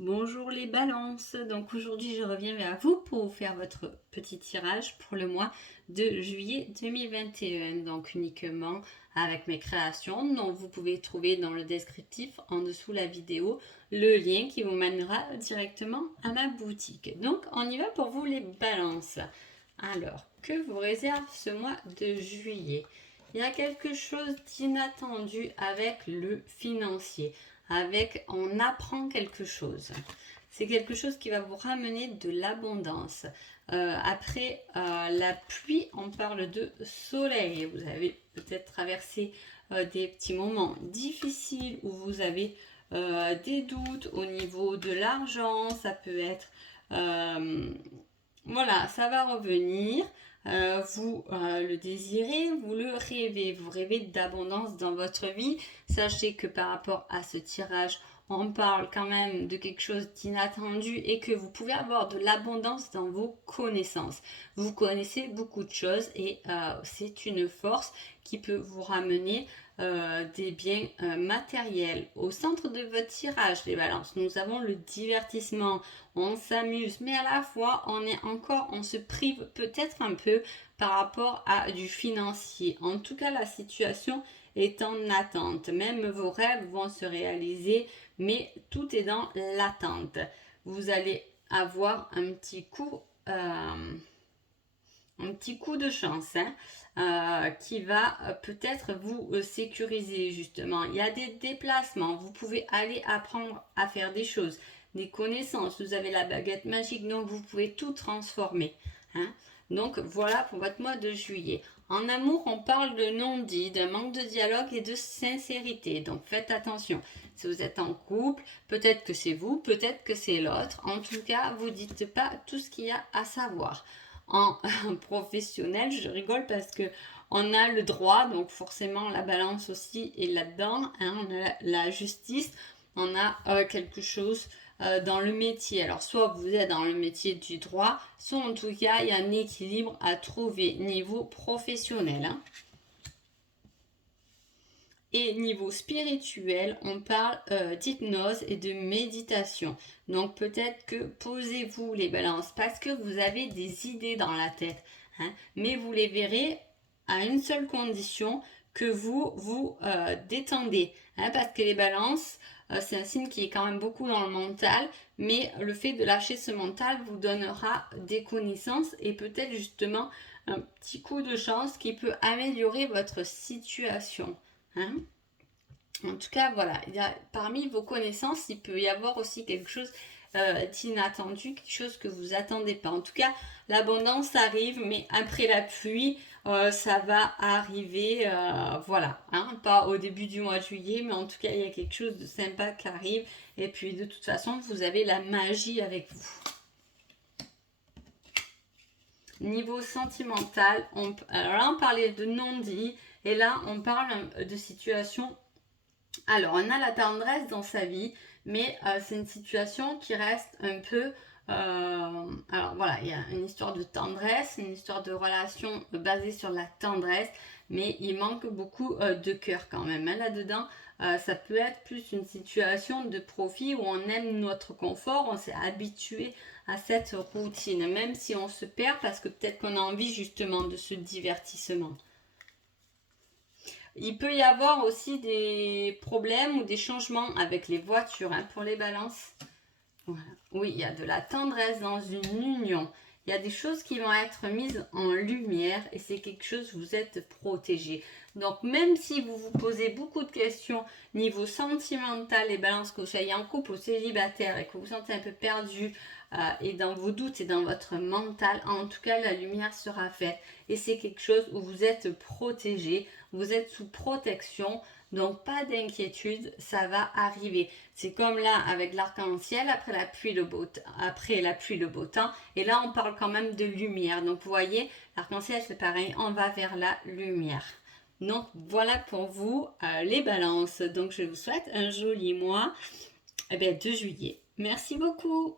Bonjour les balances, donc aujourd'hui je reviens vers vous pour vous faire votre petit tirage pour le mois de juillet 2021, donc uniquement avec mes créations. Donc vous pouvez trouver dans le descriptif en dessous la vidéo le lien qui vous mènera directement à ma boutique. Donc on y va pour vous les balances. Alors, que vous réserve ce mois de juillet? Il y a quelque chose d'inattendu avec le financier. On apprend quelque chose. C'est quelque chose qui va vous ramener de l'abondance. Après la pluie, on parle de soleil. Vous avez peut-être traversé des petits moments difficiles où vous avez des doutes au niveau de l'argent. Ça peut être... voilà, ça va revenir. Vous le désirez, vous le rêvez, vous rêvez d'abondance dans votre vie. Sachez que par rapport à ce tirage, on parle quand même de quelque chose d'inattendu et que vous pouvez avoir de l'abondance dans vos connaissances. Vous connaissez beaucoup de choses et c'est une force qui peut vous ramener des biens matériels. Au centre de votre tirage, les balances, nous avons le divertissement. On s'amuse, mais à la fois on se prive peut-être un peu par rapport à du financier. En tout cas, la situation est en attente. Même vos rêves vont se réaliser, mais tout est dans l'attente. Vous allez avoir un petit coup de chance qui va peut-être vous sécuriser justement. Il y a des déplacements, vous pouvez aller apprendre à faire des choses, des connaissances, vous avez la baguette magique, donc vous pouvez tout transformer. Donc voilà pour votre mois de juillet. En amour, on parle de non-dit, d'un manque de dialogue et de sincérité. Donc faites attention. Si vous êtes en couple, peut-être que c'est vous, peut-être que c'est l'autre. En tout cas, vous ne dites pas tout ce qu'il y a à savoir. En professionnel, je rigole parce que on a le droit, donc forcément la balance aussi est là-dedans. On a la justice, on a quelque chose dans le métier. Alors soit vous êtes dans le métier du droit, soit en tout cas il y a un équilibre à trouver niveau professionnel. Et niveau spirituel, on parle d'hypnose et de méditation. Donc peut-être que posez-vous les balances parce que vous avez des idées dans la tête. Mais vous les verrez à une seule condition, que vous vous détendez. Parce que les balances, c'est un signe qui est quand même beaucoup dans le mental. Mais le fait de lâcher ce mental vous donnera des connaissances et peut-être justement un petit coup de chance qui peut améliorer votre situation. En tout cas, voilà, parmi vos connaissances, il peut y avoir aussi quelque chose d'inattendu, quelque chose que vous attendez pas. En tout cas, l'abondance arrive, mais après la pluie, ça va arriver, voilà, pas au début du mois de juillet, mais en tout cas, il y a quelque chose de sympa qui arrive. Et puis, de toute façon, vous avez la magie avec vous. Niveau sentimental, alors là, on parlait de non-dit, et là, on parle de situation. Alors, on a la tendresse dans sa vie, mais c'est une situation qui reste un peu... alors voilà, il y a une histoire de tendresse, une histoire de relation basée sur la tendresse, mais il manque beaucoup de cœur quand même. Là-dedans, ça peut être plus une situation de profit où on aime notre confort, on s'est habitué à cette routine, même si on se perd parce que peut-être qu'on a envie justement de ce divertissement. Il peut y avoir aussi des problèmes ou des changements avec les voitures pour les balances. Voilà. Oui, il y a de la tendresse dans une union. Il y a des choses qui vont être mises en lumière et c'est quelque chose où vous êtes protégé. Donc même si vous vous posez beaucoup de questions niveau sentimental, les balances, que vous soyez en couple ou célibataire et que vous vous sentez un peu perdu et dans vos doutes et dans votre mental, en tout cas la lumière sera faite. Et c'est quelque chose où vous êtes protégé, vous êtes sous protection. Donc pas d'inquiétude, ça va arriver. C'est comme là avec l'arc-en-ciel après la pluie, le beau temps. Et là on parle quand même de lumière. Donc vous voyez, l'arc-en-ciel c'est pareil, on va vers la lumière. Donc voilà pour vous les balances. Donc je vous souhaite un joli mois de juillet. Merci beaucoup.